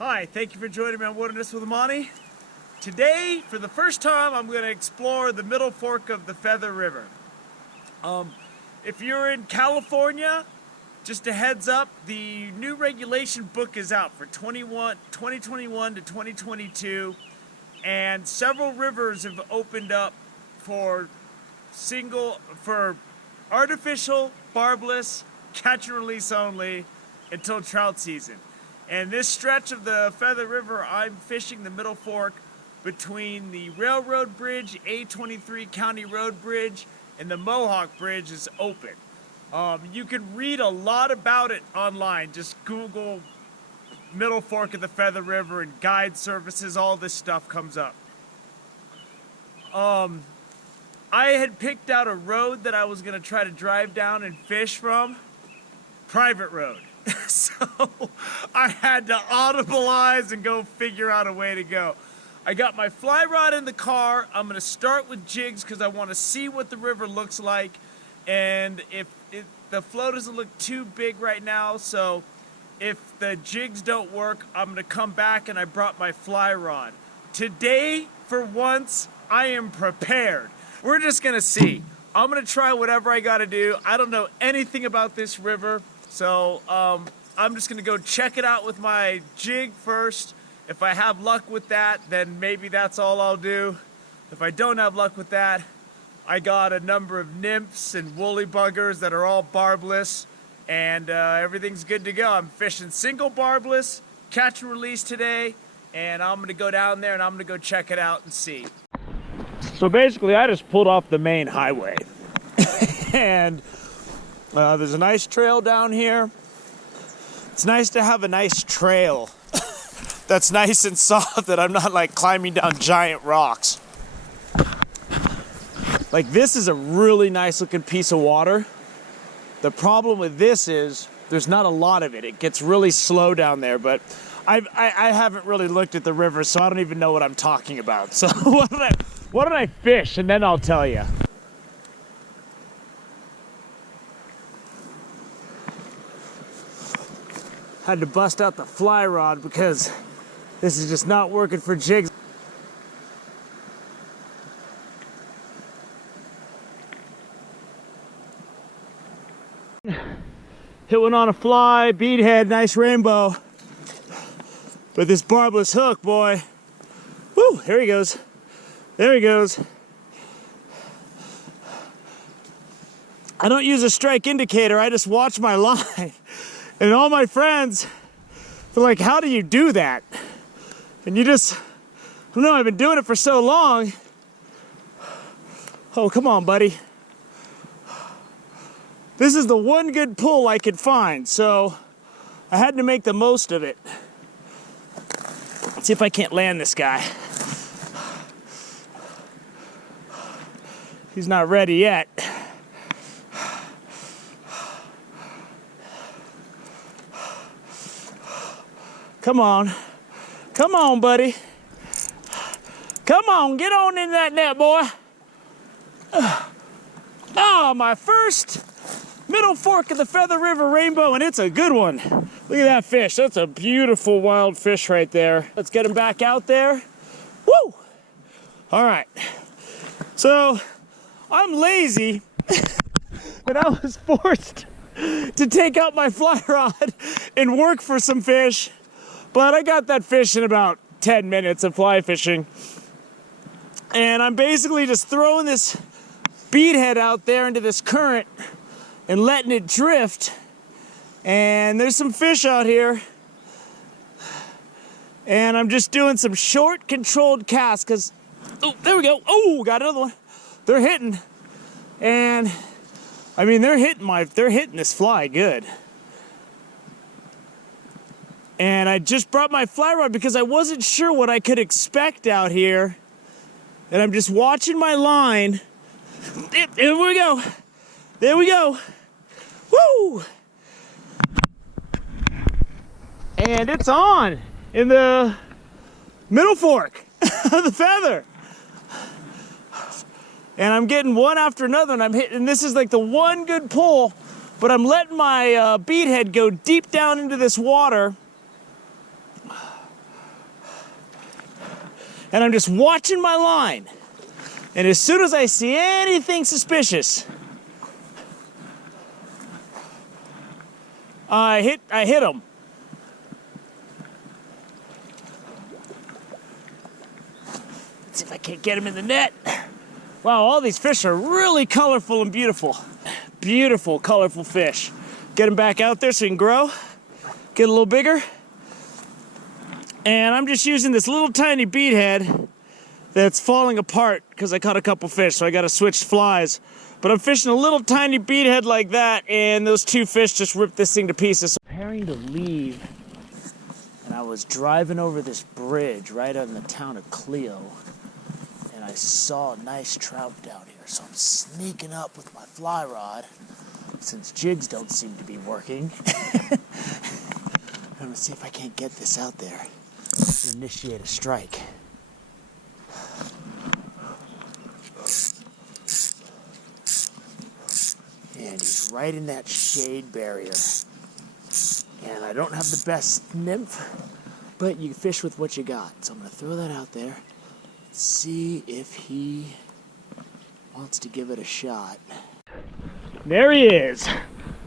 Hi, thank you for joining me on Wilderness with Amani. Today, for the first time, I'm going to explore the middle fork of the Feather River. If you're in California, just a heads up, the new regulation book is out for 2021 to 2022, and several rivers have opened up for artificial, barbless, catch and release only until trout season. And this stretch of the Feather River, I'm fishing the middle fork between the Railroad Bridge, A23 County Road Bridge, and the Mohawk Bridge is open. You can read a lot about it online. Just Google middle fork of the Feather River and guide services, all this stuff comes up. I had picked out a road that I was going to try to drive down and fish from. Private road. So I had to audibilize and go figure out a way to go. I got my fly rod in the car. I'm going to start with jigs because I want to see what the river looks like. And if the flow doesn't look too big right now, so if the jigs don't work, I'm going to come back, and I brought my fly rod. Today, for once, I am prepared. We're just going to see. I'm going to try whatever I got to do. I don't know anything about this river. So I'm just going to go check it out with my jig first. If I have luck with that, then maybe that's all I'll do. If I don't have luck with that, I got a number of nymphs and woolly buggers that are all barbless, and everything's good to go. I'm fishing single barbless, catch and release today, and I'm going to go down there and I'm going to go check it out and see. So basically, I just pulled off the main highway, and there's a nice trail down here. It's nice to have a nice trail that's nice and soft, that I'm not like climbing down giant rocks. Like, this is a really nice looking piece of water. The problem with this is there's not a lot of it. It gets really slow down there, but I haven't really looked at the river, so I don't even know what I'm talking about. So what did I fish? And then I'll tell you. Had to bust out the fly rod because this is just not working for jigs. Hit one on a fly, beadhead, nice rainbow. But this barbless hook, boy. Woo, here he goes. There he goes. I don't use a strike indicator, I just watch my line. And all my friends, they're like, how do you do that? And you just, I don't know, I've been doing it for so long. Oh, come on, buddy. This is the one good pull I could find, so I had to make the most of it. Let's see if I can't land this guy. He's not ready yet. Come on. Come on, buddy. Come on, get on in that net, boy. Oh, my first middle fork of the Feather River rainbow, and it's a good one. Look at that fish. That's a beautiful wild fish right there. Let's get him back out there. Woo! All right. So, I'm lazy, and I was forced to take out my fly rod and work for some fish. But I got that fish in about 10 minutes of fly fishing. And I'm basically just throwing this beadhead out there into this current and letting it drift. And there's some fish out here. And I'm just doing some short controlled casts because, oh, there we go. Oh, got another one. They're hitting. And I mean, they're hitting this fly good. And I just brought my fly rod because I wasn't sure what I could expect out here. And I'm just watching my line. There we go. There we go. Woo! And it's on in the middle fork of the Feather. And I'm getting one after another, and I'm hitting. This is like the one good pull, but I'm letting my bead head go deep down into this water. and I'm just watching my line. And as soon as I see anything suspicious, I hit him. Let's see if I can't get him in the net. Wow, all these fish are really colorful and beautiful. Beautiful, colorful fish. Get them back out there so he can grow, get a little bigger. And I'm just using this little tiny bead head that's falling apart because I caught a couple fish, so I got to switch flies. But I'm fishing a little tiny bead head like that, and those two fish just ripped this thing to pieces. Preparing to leave, and I was driving over this bridge right out in the town of Clio, and I saw a nice trout down here. So I'm sneaking up with my fly rod, since jigs don't seem to be working. I'm gonna see if I can't get this out there and initiate a strike. And he's right in that shade barrier. And I don't have the best nymph, but you fish with what you got. So I'm gonna throw that out there, see if he wants to give it a shot. There he is.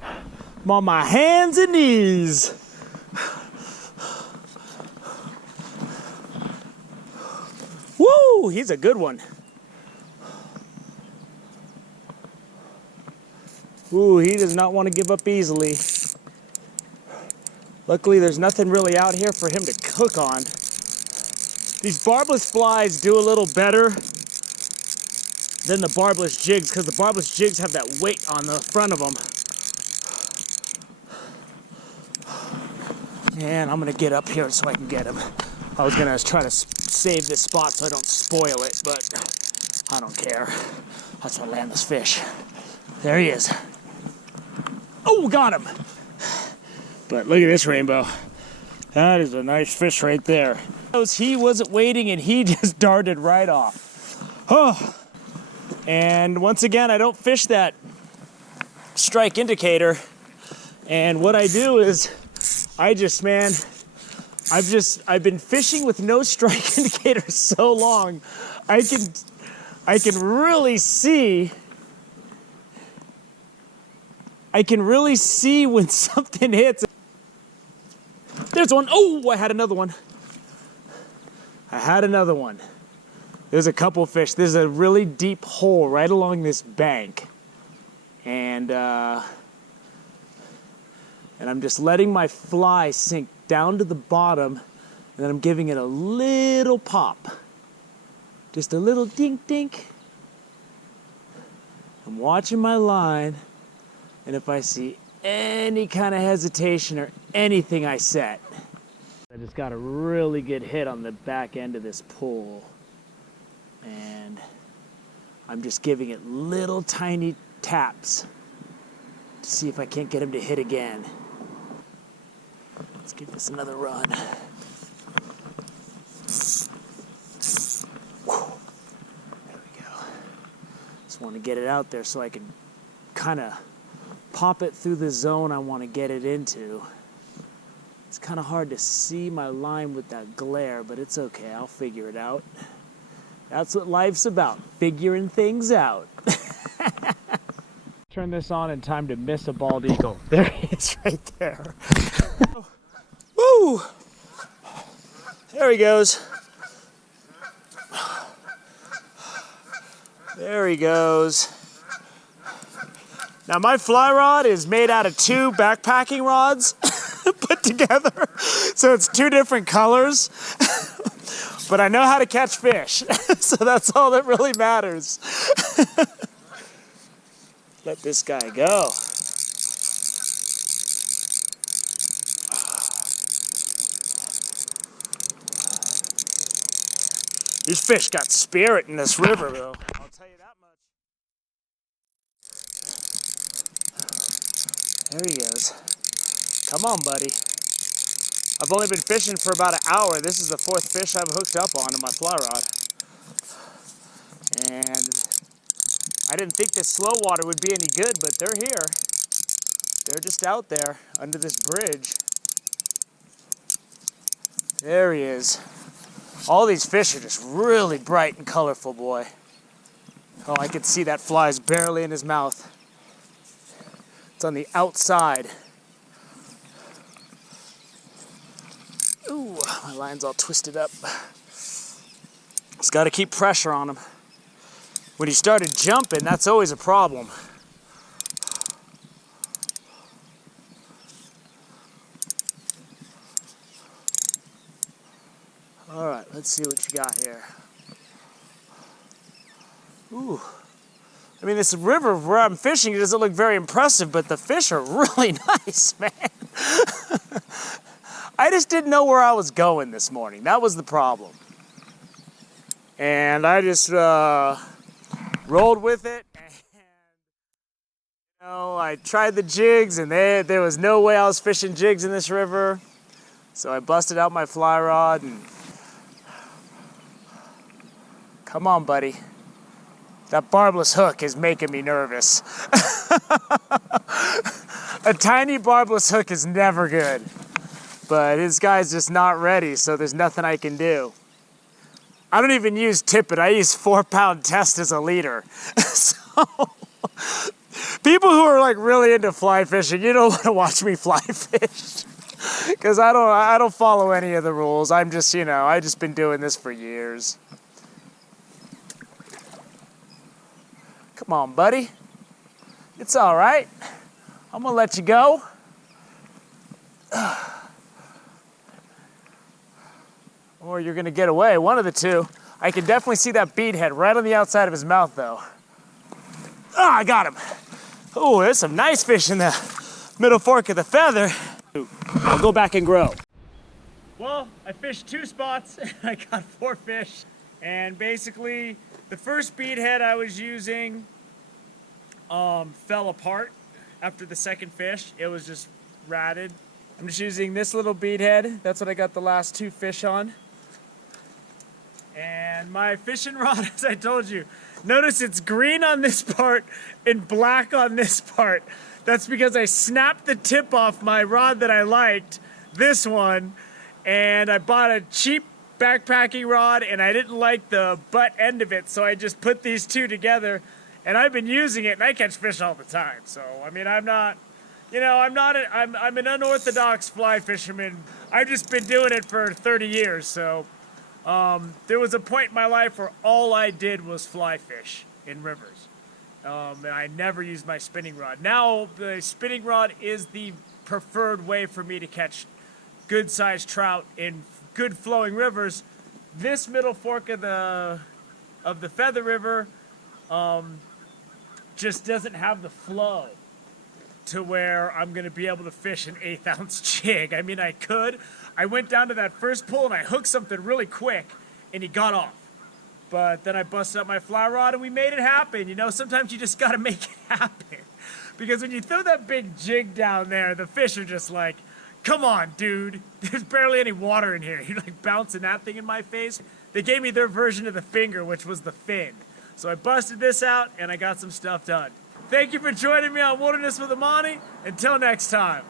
I'm on my hands and knees. Woo, he's a good one. Ooh, he does not want to give up easily. Luckily, there's nothing really out here for him to cook on. These barbless flies do a little better than the barbless jigs, because the barbless jigs have that weight on the front of them. And I'm gonna get up here so I can get him. I was gonna try to save this spot so I don't spoil it, but I don't care. I just wanna land this fish. There he is. Oh, got him. But look at this rainbow. That is a nice fish right there. He wasn't waiting and he just darted right off. Oh. And once again, I don't fish that strike indicator. And what I do is, I've been fishing with no strike indicator so long, I can really see when something hits. There's one. Oh, I had another one. There's a couple fish. There's a really deep hole right along this bank. And I'm just letting my fly sink down to the bottom, and then I'm giving it a little pop. Just a little dink dink. I'm watching my line, and if I see any kind of hesitation or anything, I set. I just got a really good hit on the back end of this pull. And I'm just giving it little tiny taps to see if I can't get him to hit again. Let's give this another run. There we go. Just want to get it out there so I can kind of pop it through the zone I want to get it into. It's kind of hard to see my line with that glare, but it's okay. I'll figure it out. That's what life's about, figuring things out. Turn this on in time to miss a bald eagle. There he is right there. Woo! There he goes. There he goes. Now my fly rod is made out of two backpacking rods put together. So it's two different colors. But I know how to catch fish, so that's all that really matters. Let this guy go. These fish got spirit in this river, though. I'll tell you that much. There he goes. Come on, buddy. I've only been fishing for about an hour. This is the fourth fish I've hooked up on my fly rod. And I didn't think this slow water would be any good, but they're here. They're just out there under this bridge. There he is. All these fish are just really bright and colorful, boy. Oh, I can see that fly's barely in his mouth. It's on the outside. Ooh, my line's all twisted up. Just got to keep pressure on him. When he started jumping, that's always a problem. All right, let's see what you got here. Ooh. I mean, this river where I'm fishing, it doesn't look very impressive, but the fish are really nice, man. I just didn't know where I was going this morning. That was the problem. And I just rolled with it. And, you know, I tried the jigs, and there was no way I was fishing jigs in this river. So I busted out my fly rod and... Come on, buddy. That barbless hook is making me nervous. A tiny barbless hook is never good. But this guy's just not ready, so there's nothing I can do. I don't even use tippet. I use 4-pound test as a leader. So, people who are like really into fly fishing, you don't want to watch me fly fish. Because I don't follow any of the rules. I'm just, you know, I've just been doing this for years. Come on, buddy. It's all right. I'm gonna let you go. Or you're gonna get away, one of the two. I can definitely see that bead head right on the outside of his mouth, though. Ah, I got him. Oh, there's some nice fish in the middle fork of the feather. I'll go back and grow. Well, I fished 2 spots and I got 4 fish. And basically, the first bead head I was using fell apart after the second fish. It was just ratted. I'm just using this little bead head. That's what I got the last 2 fish on. And my fishing rod, as I told you, notice it's green on this part and black on this part. That's because I snapped the tip off my rod that I liked, this one, and I bought a cheap backpacking rod and I didn't like the butt end of it, so I just put these 2 together and I've been using it and I catch fish all the time. So, I mean, I'm an unorthodox fly fisherman. I've just been doing it for 30 years, so there was a point in my life where all I did was fly fish in rivers. And I never used my spinning rod. Now, the spinning rod is the preferred way for me to catch good-sized trout in good flowing rivers. This middle fork of the Feather River just doesn't have the flow to where I'm going to be able to fish an 1/8 ounce jig. I mean, I could. I went down to that first pull and I hooked something really quick and he got off. But then I busted up my fly rod and we made it happen. You know, sometimes you just got to make it happen. Because when you throw that big jig down there, the fish are just like, come on, dude. There's barely any water in here. You're like bouncing that thing in my face. They gave me their version of the finger, which was the fin. So I busted this out and I got some stuff done. Thank you for joining me on Wilderness with Amani. Until next time.